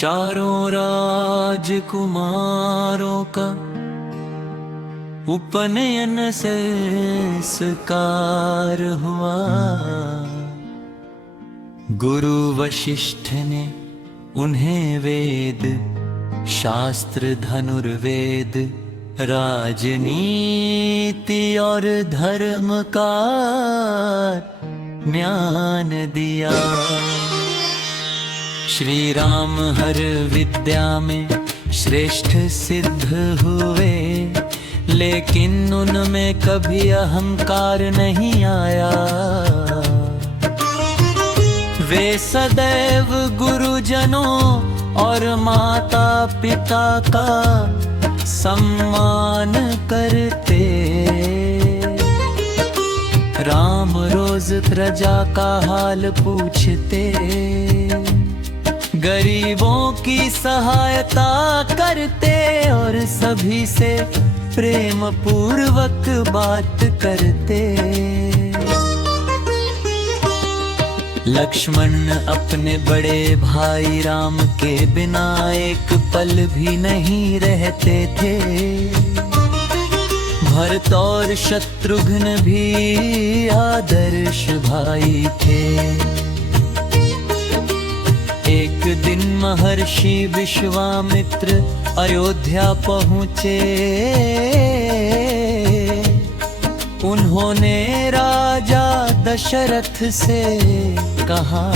चारों राजकुमारों का उपनयन संस्कार हुआ। गुरु वशिष्ठ ने उन्हें वेद शास्त्र धनुर्वेद राजनीति और धर्म का ज्ञान दिया। श्री राम हर विद्या में श्रेष्ठ सिद्ध हुए, लेकिन उनमें कभी अहंकार नहीं आया। वे सदैव गुरुजनों और माता पिता का सम्मान करते। राम रोज प्रजा का हाल पूछते, गरीबों की सहायता करते और सभी से प्रेम पूर्वक बात करते। लक्ष्मण अपने बड़े भाई राम के बिना एक पल भी नहीं रहते थे। भरत और शत्रुघ्न भी आदर्श भाई थे। एक दिन महर्षि विश्वामित्र अयोध्या पहुँचे। उन्होंने राजा दशरथ से कहा,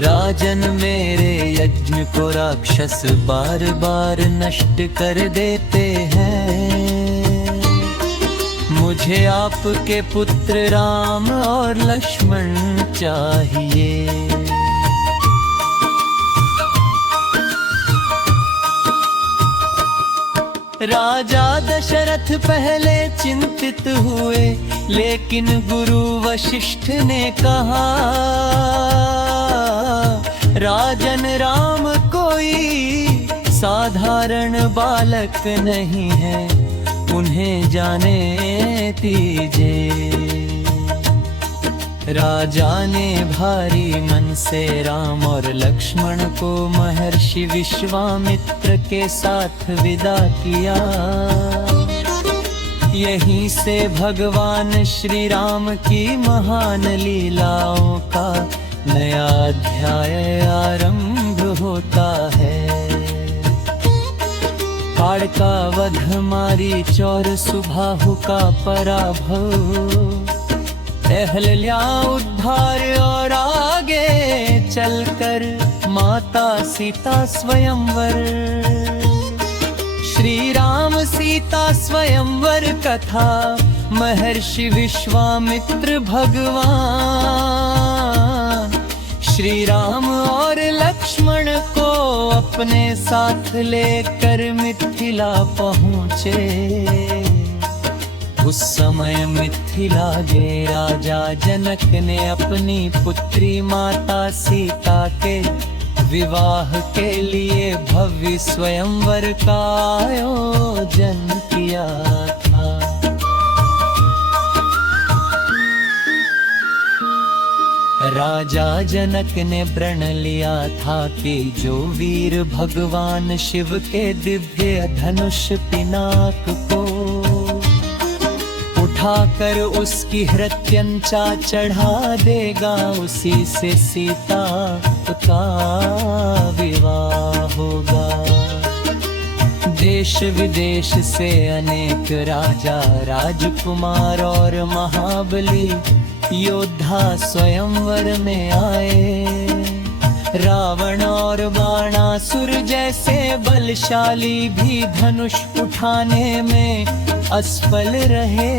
राजन मेरे यज्ञ को राक्षस बार बार नष्ट कर देते हैं। मुझे आपके पुत्र राम और लक्ष्मण चाहिए। राजा दशरथ पहले चिंतित हुए, लेकिन गुरु वशिष्ठ ने कहा, राजन राम कोई साधारण बालक नहीं है, उन्हें जाने दीजिए। राजा ने भारी मन से राम और लक्ष्मण को महर्षि विश्वामित्र के साथ विदा किया। यहीं से भगवान श्री राम की महान लीलाओं का नया अध्याय आरंभ होता है। काल का वध, मारीचौर सुबाहु का पराभव, अहल्या उद्धार और आगे चलकर माता सीता स्वयंवर। श्री राम सीता स्वयंवर कथा महर्षि विश्वामित्र भगवान श्री राम और लक्ष्मण को अपने साथ लेकर मिथिला पहुँचे। उस समय मिथिला के राजा जनक ने अपनी पुत्री माता सीता के विवाह के लिए भव्य स्वयंवर का आयोजन किया था। राजा जनक ने प्रण लिया था कि जो वीर भगवान शिव के दिव्य धनुष पिनाक को उठाकर उसकी हृत्यंचा चढ़ा देगा, उसी से सीता का विवाह होगा। देश विदेश से अनेक राजा राजकुमार और महाबली योद्धा स्वयंवर में आए। रावण और बाणासुर जैसे बलशाली भी धनुष उठाने में असफल रहे।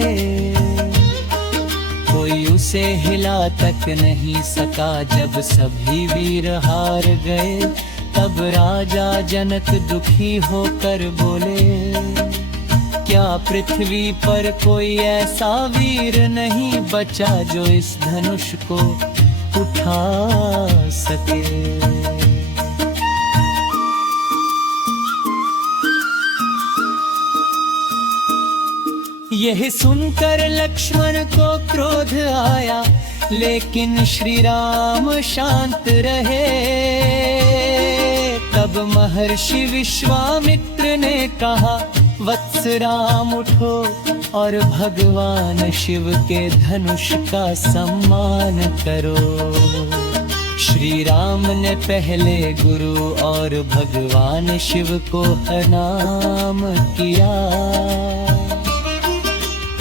कोई उसे हिला तक नहीं सका। जब सभी वीर हार गए, तब राजा जनक दुखी होकर बोले, क्या पृथ्वी पर कोई ऐसा वीर नहीं बचा जो इस धनुष को उठा सके। यह सुनकर लक्ष्मण को क्रोध आया, लेकिन श्री राम शांत रहे। तब महर्षि विश्वामित्र ने कहा, वत्स राम उठो और भगवान शिव के धनुष का सम्मान करो। श्री राम ने पहले गुरु और भगवान शिव को प्रणाम किया,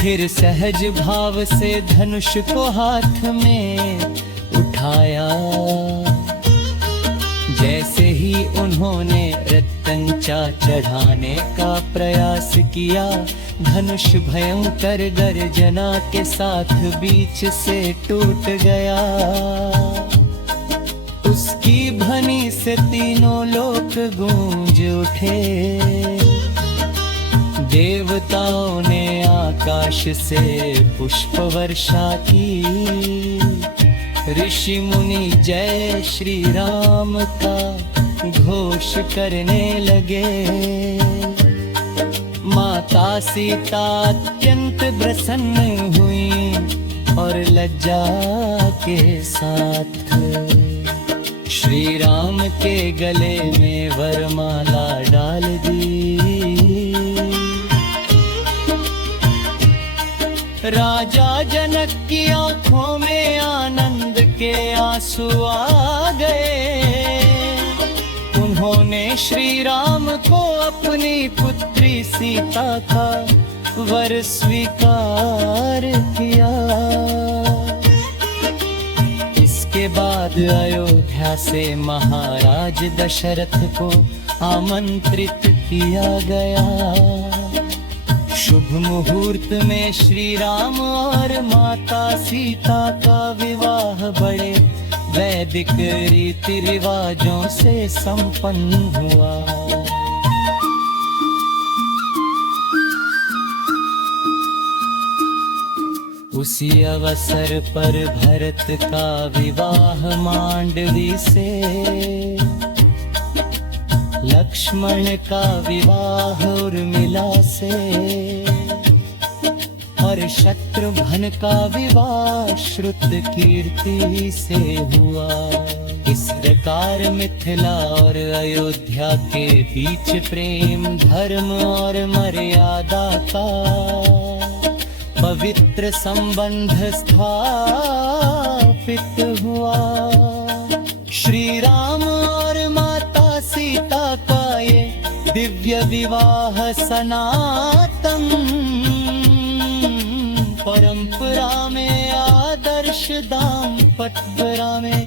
फिर सहज भाव से धनुष को हाथ में उठाया। जैसे ही उन्होंने रत्तंचा चढ़ाने का प्रयास किया, धनुष भयंकर गर्जना के साथ बीच से टूट गया। उसकी ध्वनि से तीनों लोक गूंज उठे। देवताओं ने आकाश से पुष्प वर्षा की। ऋषि मुनि जय श्री राम का घोष करने लगे। माता सीता अत्यंत प्रसन्न हुई और लज्जा के साथ श्री राम के गले में वरमाला डाल दी। राजा जनक की आंखों में आनंद के आंसू आ गए। उन्होंने श्री राम को अपनी पुत्री सीता का वर स्वीकार किया। इसके बाद अयोध्या से महाराज दशरथ को आमंत्रित किया गया। शुभ मुहूर्त में श्री राम और माता सीता का विवाह बड़े वैदिक रीति रिवाजों से संपन्न हुआ। उसी अवसर पर भरत का विवाह मांडवी से, लक्ष्मण का विवाह उर्मिला से और शत्रुघ्न का विवाह श्रुतकीर्ति से हुआ। इस प्रकार मिथिला और अयोध्या के बीच प्रेम, धर्म और मर्यादा का पवित्र संबंध स्थापित हुआ। श्री राम और माता सीता का ये दिव्य विवाह सनातन परंपरा में आदर्श दाम्पत्य में